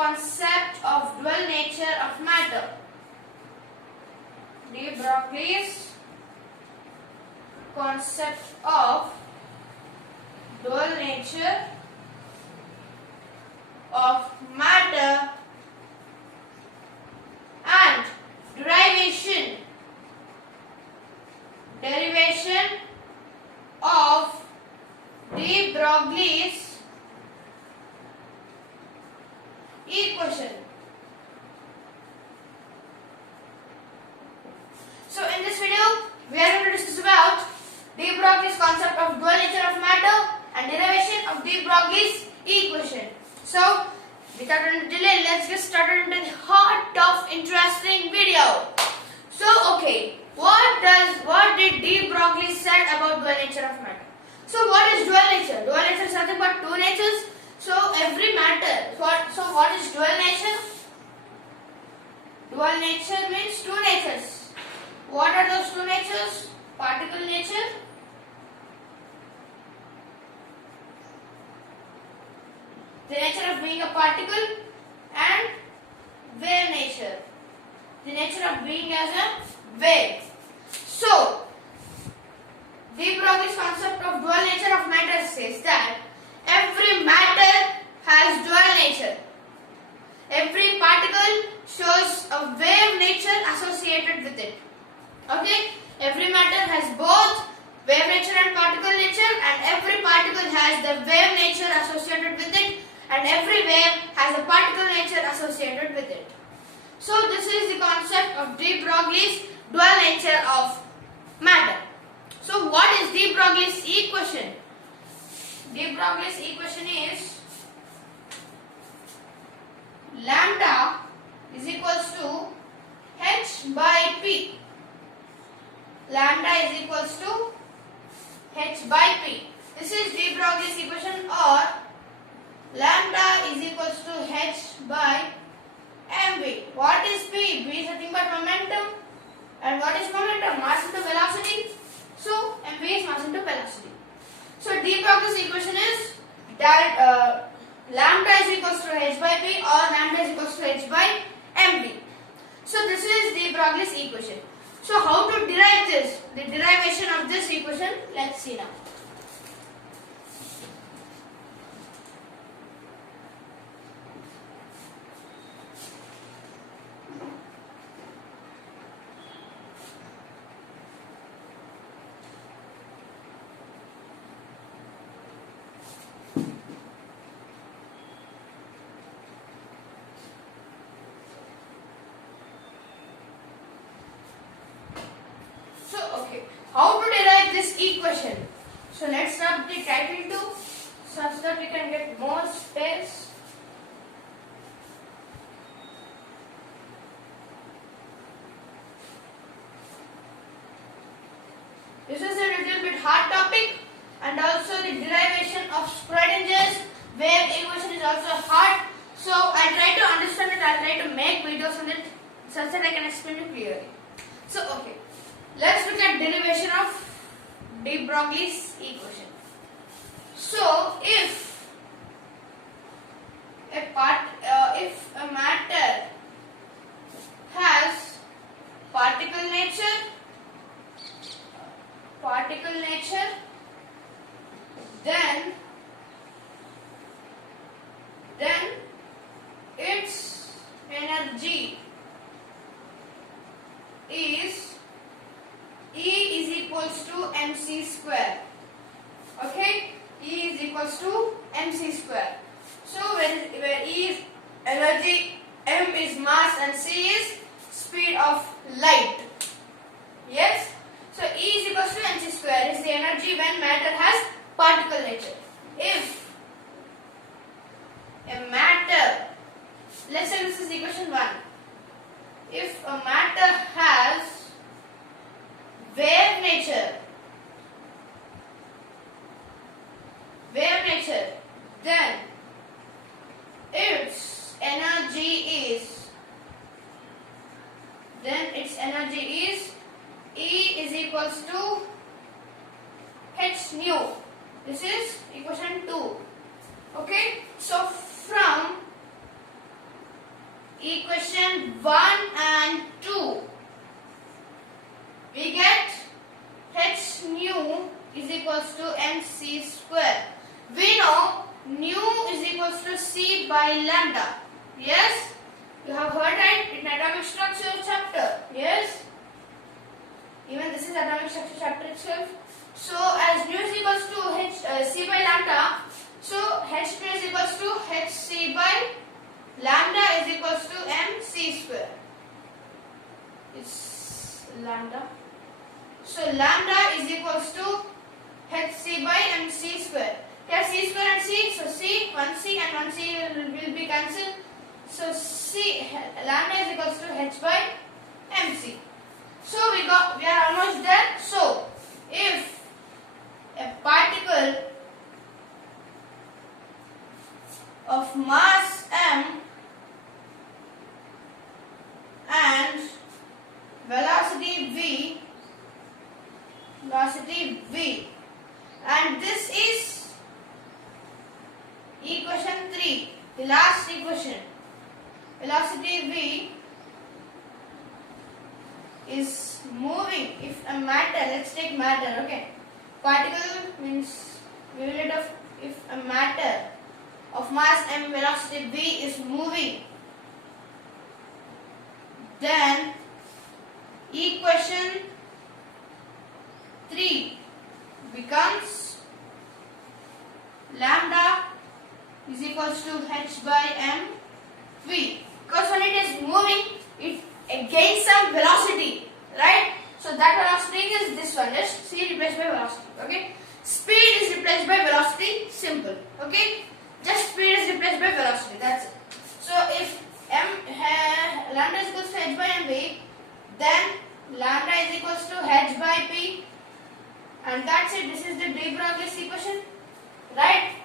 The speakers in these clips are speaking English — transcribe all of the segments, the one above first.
concept of dual nature of matter. De Broglie's concept of dual nature of matter and derivation of de Broglie's equation. So in this video we are going to discuss about de Broglie's concept of dual nature of matter and derivation of de Broglie's equation. So without any delay, let's get started into the heart of interesting video. So okay, what did de Broglie said about dual nature of matter? So what is dual nature? Dual nature is nothing but two natures. So every matter. So what is dual nature? Dual nature means two natures. What are those two natures? Particle nature the nature of being a particle, and wave nature, the nature of being as a wave. So, de Broglie's concept of dual nature of matter says that every matter has dual nature. Every particle shows a wave nature associated with it. Okay? Every matter has both wave nature and particle nature, and every particle has the wave nature associated with it, and every wave has a particle nature associated with it. So this is the concept of de Broglie's dual nature of matter. So what is de Broglie's equation? De Broglie's equation is lambda is equals to h by p. Lambda is equals to h by p. This is de Broglie's equation, or lambda is equals to h by mv. What is p? P is nothing but momentum. And what is momentum? Mass into velocity. So mv is mass into velocity. So de Broglie's equation is that lambda is equals to h by p, or lambda is equals to h by mv. So this is de Broglie's equation. So how to derive this? The derivation of this equation, let's see now. How to derive this equation? So let's start the title 2 such that we can get more space. This is a little bit hard topic, and also the derivation of Schrodinger's wave equation is also hard. So I try to understand it. I try to make videos on it such that I can explain it clearly. So okay. Let's look at derivation of de Broglie's equation. So, if a matter has particle nature, then its energy is E is equals to mc square. Okay, E is equals to mc square. So where E is energy, m is mass, and c is speed of light. Yes. So E is equals to mc square is the energy when matter has particle nature. If a matter, let's say this is equation 1. If a matter has wave nature, then its energy is E is equals to h nu. This is equation 2. Okay, so from equation 1 and 2, we get h nu is equals to mc square. We know nu is equals to c by lambda. Yes, you have heard right in atomic structure chapter. Yes, even this is atomic structure chapter itself. So as nu is equals to c by lambda, so h nu is equals to hc by lambda is equals to mc square. It's lambda. So lambda is equals to hc by mc square. Here c square and c, so c, 1c and 1c will be cancelled. So c lambda is equals to h by mc. So we are almost done. So if a particle of mass m and velocity v, and this is equation 3, the last equation. Velocity v is moving. If a matter, let's take matter, okay. Particle means wavelet of, if a matter of mass m velocity v is moving, then equation 3 becomes lambda is equals to h by m v, because when it is moving it gains some velocity, right? So that velocity is this one, just c replaced by velocity, okay. Speed is replaced by velocity, simple, okay. Just speed is replaced by velocity, that's it. So if lambda is equals to h by mv, then lambda is equals to h by p, and that's it. This is the de Broglie's equation, right?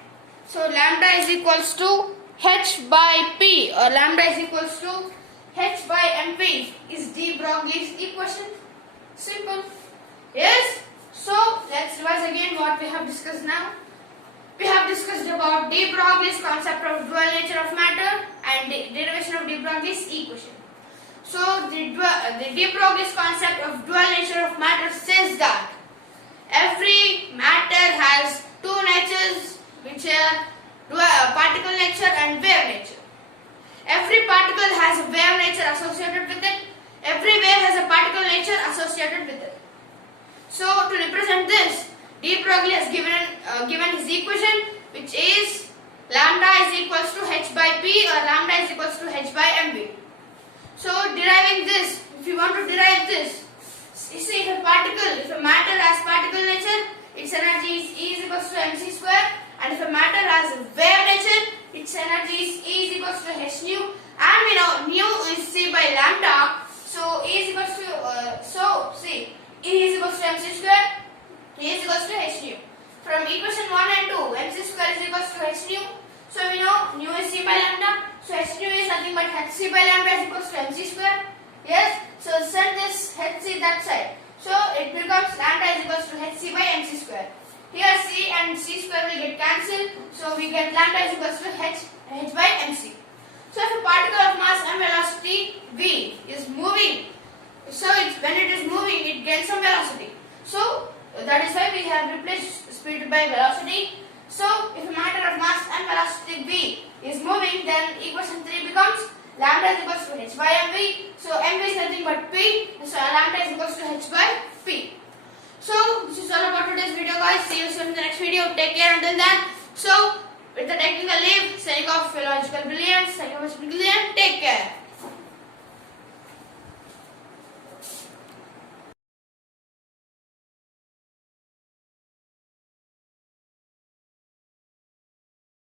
So lambda is equals to h by p, or lambda is equals to h by mv is de Broglie's equation. Simple. Yes. So let's revise again what we have discussed now. We have discussed about de Broglie's concept of dual nature of matter and derivation of de Broglie's equation. So the de Broglie's concept of dual nature of matter says that every matter has two natures, which are particle nature and wave nature. Every particle has a wave nature associated with it. Every wave has a particle nature associated with it. So to represent this, de Broglie has given his equation, which is lambda is equals to h by p, or lambda is equals to h by mv. So deriving this, if you want to derive this, you see if a matter has particle nature, its energy is E is equals to mc square, and if a matter has wave nature, its energy is E is equals to h nu, and we know nu is c by lambda. So E is equals to E is equals to mc square, E is equals to h nu. From equation 1 and 2, mc square is equals to h nu. So we know nu is c by lambda. So h nu is nothing but hc by lambda is equals to mc square. Yes. So send this hc that side. So it becomes lambda is equals to hc by mc square. Here c and c square will get cancelled. So we get lambda is equals to h by mc. So if a particle of mass m velocity v is moving, so when it is moving, it gains some velocity. So that is why we have replaced speed by velocity. So if a matter of mass m velocity v is moving, then equation 3 becomes lambda is equals to h by mv. So mv is nothing but p. So lambda is equals to h by p. So this is all about today's video, guys. See you soon in the next video. Take care until then. So with the technical leave, signing off, Logical Brilliance, take care.